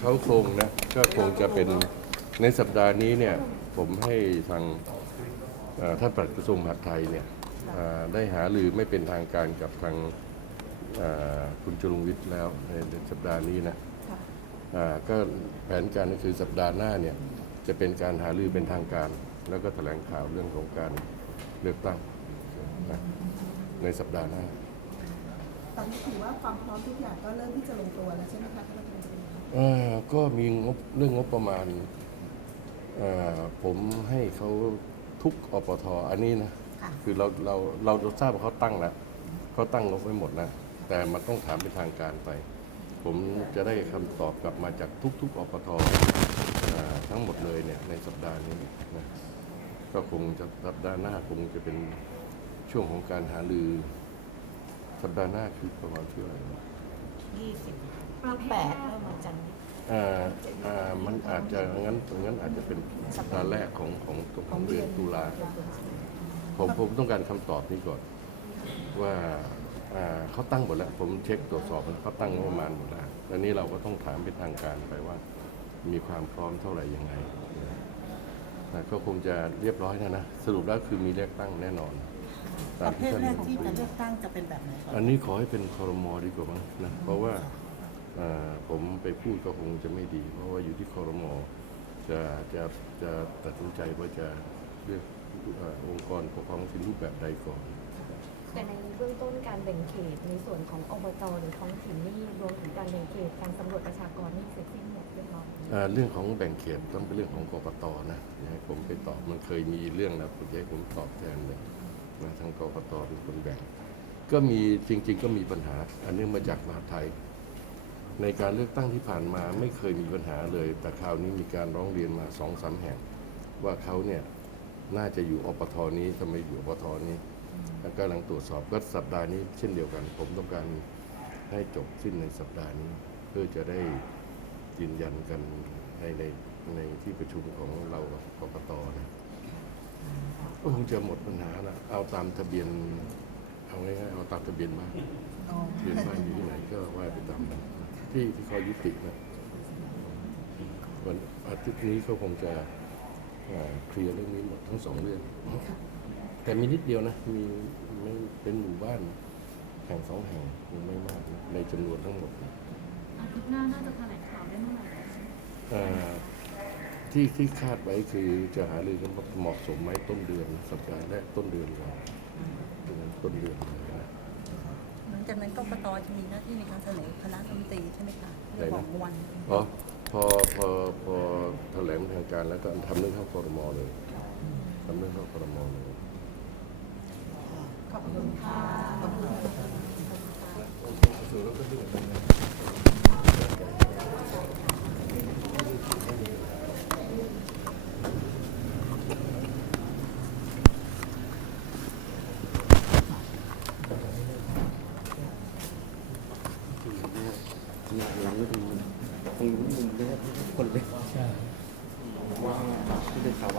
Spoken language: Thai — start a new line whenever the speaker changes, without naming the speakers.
เขาคงนะก็คงจะเป็นในสัปดาห์นี้เนี่ยผมให้ทางท่านปลัดกระทรวงมหาดไทยเนี่ยได้หารือไม่เป็นทางการกับทางคุณจรุงวิทย์แล้วในสัปดาห์นี้นะก็แผนการก็คือสัปดาห์หน้าเนี่ยจะเป็นการหารือเป็นทางการ แล้วก็แถลงข่าวเรื่องของการเลือกตั้งนะ ในสัปดาห์หน้า
ตอนนี้ถือว่าความพร้อมทุกอย่างก็เริ่มที่จะลงตัวแล้วใช่ไหมคะท่านรัฐมนตรี
เอ่อก็มีงบเรื่องงบประมาณเอ่อผมให้เขาทุกอปทอันนี้นะ
ค่ะ
คือเราเราเราทราบว่าเขาตั้งแล้วเขาตั้งงบไว้หมดนะแต่มันต้องถามเป็นทางการไป ผมจะได้คำตอบกลับมาจากทุก ๆอปทเอ่อทั้งหมดเลยเนี่ยในสัปดาห์นี้นะก็คงจะสัปดาห์หน้าคงจะเป็น ช่วงของการหารือ สัปดาห์หน้าคือประมาณช่วงอะไรวะ
ยี่สิบแปดเริ่มวันจันทร์
อ่าอ่ามันอาจจะงั้นงั้นอาจจะเป็นสัปดาห์แรกของของของเดือนตุลาผมผมต้องการคำตอบนี้ก่อนว่าอ่าเขาตั้งหมดแล้ว ผมเช็คตรวจสอบแล้วเขาตั้งงบประมาณหมดแล้วแล้วนี้เราก็ต้องถามเป็นทางการไปว่า มีความพร้อมเท่าไหร่ยังไงนะก็คงจะเรียบร้อยนะนะ สรุปแล้วคือมีเลือกตั้งแน่นอน
ป
ตาม
ระเภ
ที่
ท
ท่าน
แรกที่จะเลือกตั้งจะเป็นแบบไหนครับ
อันนี้ขอให้เป็นคอรมอดีกว่ามั้งนะเพราะว่าอ่าผมไปพูดก็คงจะไม่ดี เพราะว่าอยู่ที่คอรมอจะจะจะตัดสินใจว่าจะเลือกเอ่อองค์กรปกครองท้องถิ่นรูปแบบใดก่อน
แต่ในเบื้องต้นการแบ่งเขตในส่วนของอบจหรือท้องถิ่นนี่รวมถึงการแบ่งเขตการสำรวจประชากรนี่เสร็จสิ้นหมดเรียบร้อย
อ่าเรื่องของแบ่งเขตต้องเป็นเรื่องของกกตนะอย่าให้ผมไปตอบมันเคยมีเรื่องแล้วผมจะให้ผมตอบแทนเลย นะทางกกตเป็นคนแบ่ง ก็มีจริง ๆ ก็มีปัญหา อันเนื่องมาจากมหาดไทย ในการเลือกตั้งที่ผ่านมาไม่เคยมีปัญหาเลย แต่คราวนี้มีการร้องเรียนมาสองสามแห่ง ว่าเขาเนี่ยน่าจะอยู่อปทนี้ทำไมอยู่อปทนี้แล้วก็กำลังตรวจสอบก็สัปดาห์นี้เช่นเดียวกัน ผมต้องการให้จบสิ้นในสัปดาห์นี้ เพื่อจะได้ยืนยันกันในในในที่ประชุมของเรากับกกตนะ ก็คงจะหมดปัญหาละเอาตามทะเบียน เอาง่ายๆเอาตามทะเบียนบ้านทะเบียนบ้านอยู่ที่ไหนก็ว่าไปตามนั้นที่ที่เขายุตินะวันอาทิตย์นี้เขาคงจะอ่าเคลียร์เรื่องนี้หมดทั้งสองเรื่อง แต่มีนิดเดียวนะ มีไม่เป็นหมู่บ้านแห่งสองแห่งยังไม่มากนะในจำนวนทั้งหมดนะ
อาทิตย์หน้าน่าจะแถลงข่าวได้เมื่อไหร่
เอ่อ ที่ที่คาดไว้คือจะหารือกัว่าเหมาะสมไหมต้นเดือนสัปดาห์แรกต้นเดือนเราตรงนั้นต้นเดือนนะ
หลังจากนั้นกกตจะมีหน้าที่ในการเสนอคณะรัฐมนตรีใช่ไหมคะ
เรื่
องวัน
อ๋อพอพอพอแถลงทางการแล้วก็ทำเรื่องเข้าคอรมอเลยทำเรื่องเข้าคอรมอเลย
ขอบคุณค่ะ
หลังหลังไม่ดูตรงนี้มุมนะครับคนเลยใช่ ที่เป็นข่าว